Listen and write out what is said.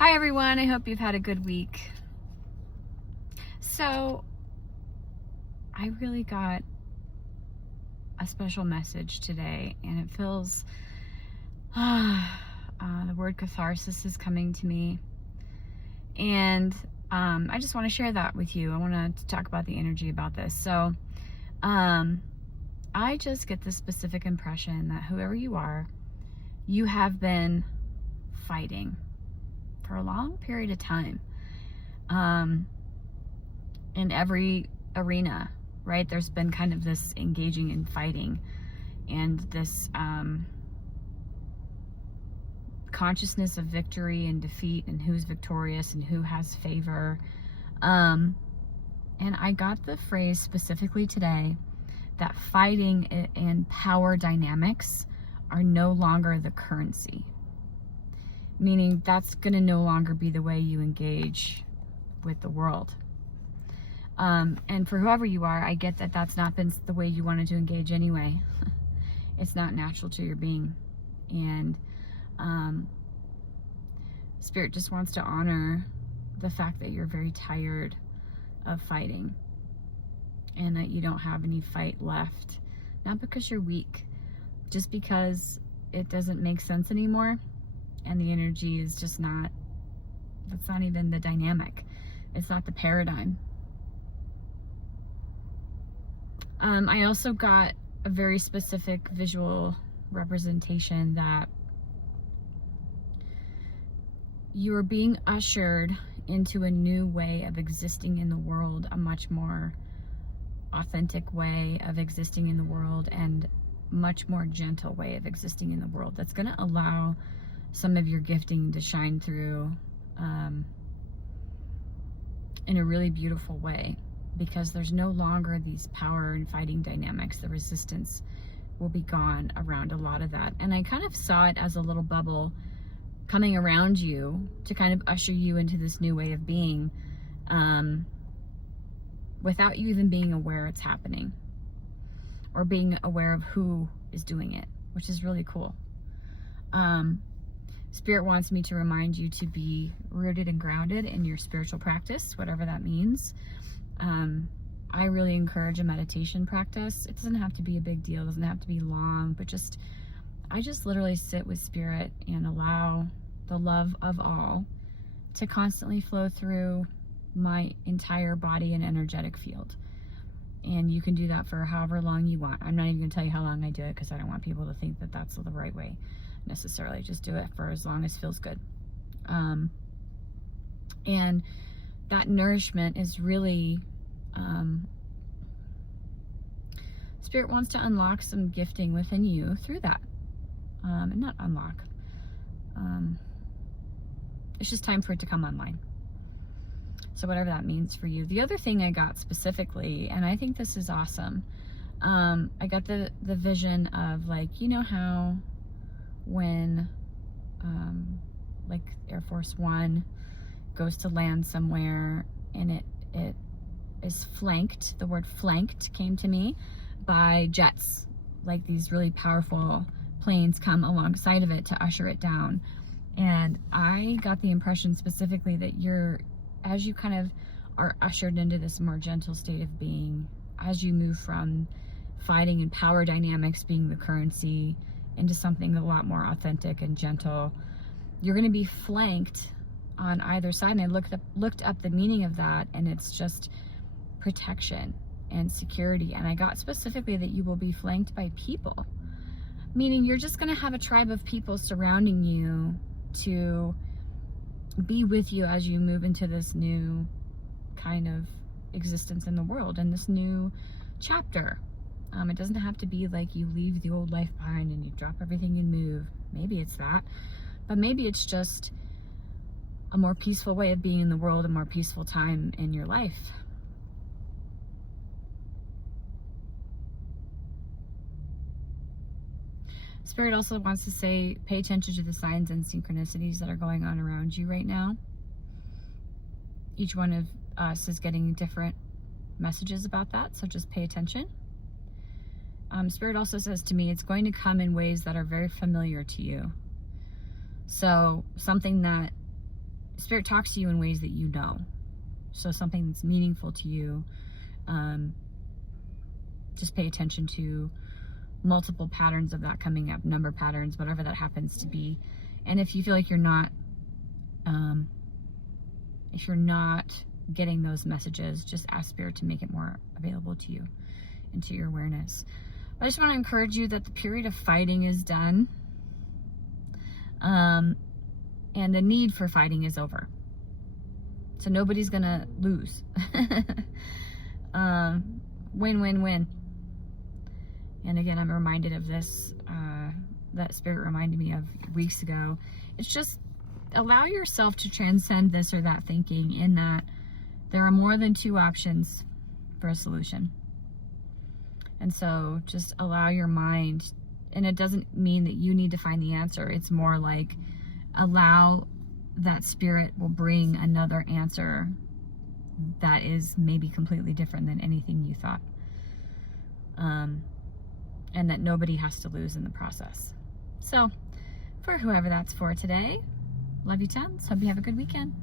Hi everyone, I hope you've had a good week. So, I really got a special message today, and it feels, the word catharsis is coming to me. And I just want to share that with you. I want to talk about the energy about this. So, I just get this specific impression that whoever you are, you have been fighting for a long period of time. In every arena, right? There's been kind of this engaging in fighting and this consciousness of victory and defeat and who's victorious and who has favor. And I got the phrase specifically today that fighting and power dynamics are no longer the currency. Meaning that's going to no longer be the way you engage with the world. And for whoever you are, I get that that's not been the way you wanted to engage anyway. It's not natural to your being. And Spirit just wants to honor the fact that you're very tired of fighting and that you don't have any fight left. Not because you're weak, just because it doesn't make sense anymore. And the energy is just not, that's not even the dynamic. It's not the paradigm. I also got a very specific visual representation that you are being ushered into a new way of existing in the world, a much more authentic way of existing in the world, and much more gentle way of existing in the world that's going to allow some of your gifting to shine through in a really beautiful way, because there's no longer these power and fighting dynamics. The resistance will be gone around a lot of that. And I kind of saw it as a little bubble coming around you to kind of usher you into this new way of being without you even being aware it's happening or being aware of who is doing it, which is really cool. Spirit wants me to remind you to be rooted and grounded in your spiritual practice, whatever that means. I really encourage a meditation practice. It doesn't have to be a big deal. It doesn't have to be long, but I just literally sit with Spirit and allow the love of all to constantly flow through my entire body and energetic field. And you can do that for however long you want. I'm not even going to tell you how long I do it, because I don't want people to think that that's the right way necessarily. Just do it for as long as feels good. And that nourishment is really, Spirit wants to unlock some gifting within you through that. And not unlock. It's just time for it to come online. So whatever that means for you. The other thing I got specifically, and I think this is awesome, I got the vision of, like, you know how when like Air Force One goes to land somewhere and it is flanked, the word flanked came to me, by jets, like these really powerful planes come alongside of it to usher it down. And I got the impression specifically that as you kind of are ushered into this more gentle state of being, as you move from fighting and power dynamics being the currency into something a lot more authentic and gentle, you're going to be flanked on either side. And I looked up the meaning of that, and it's just protection and security. And I got specifically that you will be flanked by people, meaning you're just going to have a tribe of people surrounding you to be with you as you move into this new kind of existence in the world and this new chapter. It doesn't have to be like you leave the old life behind and you drop everything and move. Maybe it's that, but maybe it's just a more peaceful way of being in the world, a more peaceful time in your life. Spirit also wants to say, pay attention to the signs and synchronicities that are going on around you right now. Each one of us is getting different messages about that, so just pay attention. Spirit also says to me, it's going to come in ways that are very familiar to you. So something that Spirit talks to you in ways that you know. So something that's meaningful to you, just pay attention to multiple patterns of that coming up, number patterns, whatever that happens to be. And if you feel like you're not getting those messages, just ask Spirit to make it more available to you, into your awareness. I just want to encourage you that the period of fighting is done, and the need for fighting is over. So nobody's gonna lose. Win, win, win. And again, I'm reminded of this, that Spirit reminded me of weeks ago. It's just allow yourself to transcend this or that thinking, in that there are more than two options for a solution. And so just allow your mind, and it doesn't mean that you need to find the answer. It's more like allow that Spirit will bring another answer that is maybe completely different than anything you thought. And that nobody has to lose in the process. So, for whoever that's for today, love you tons. Hope you have a good weekend.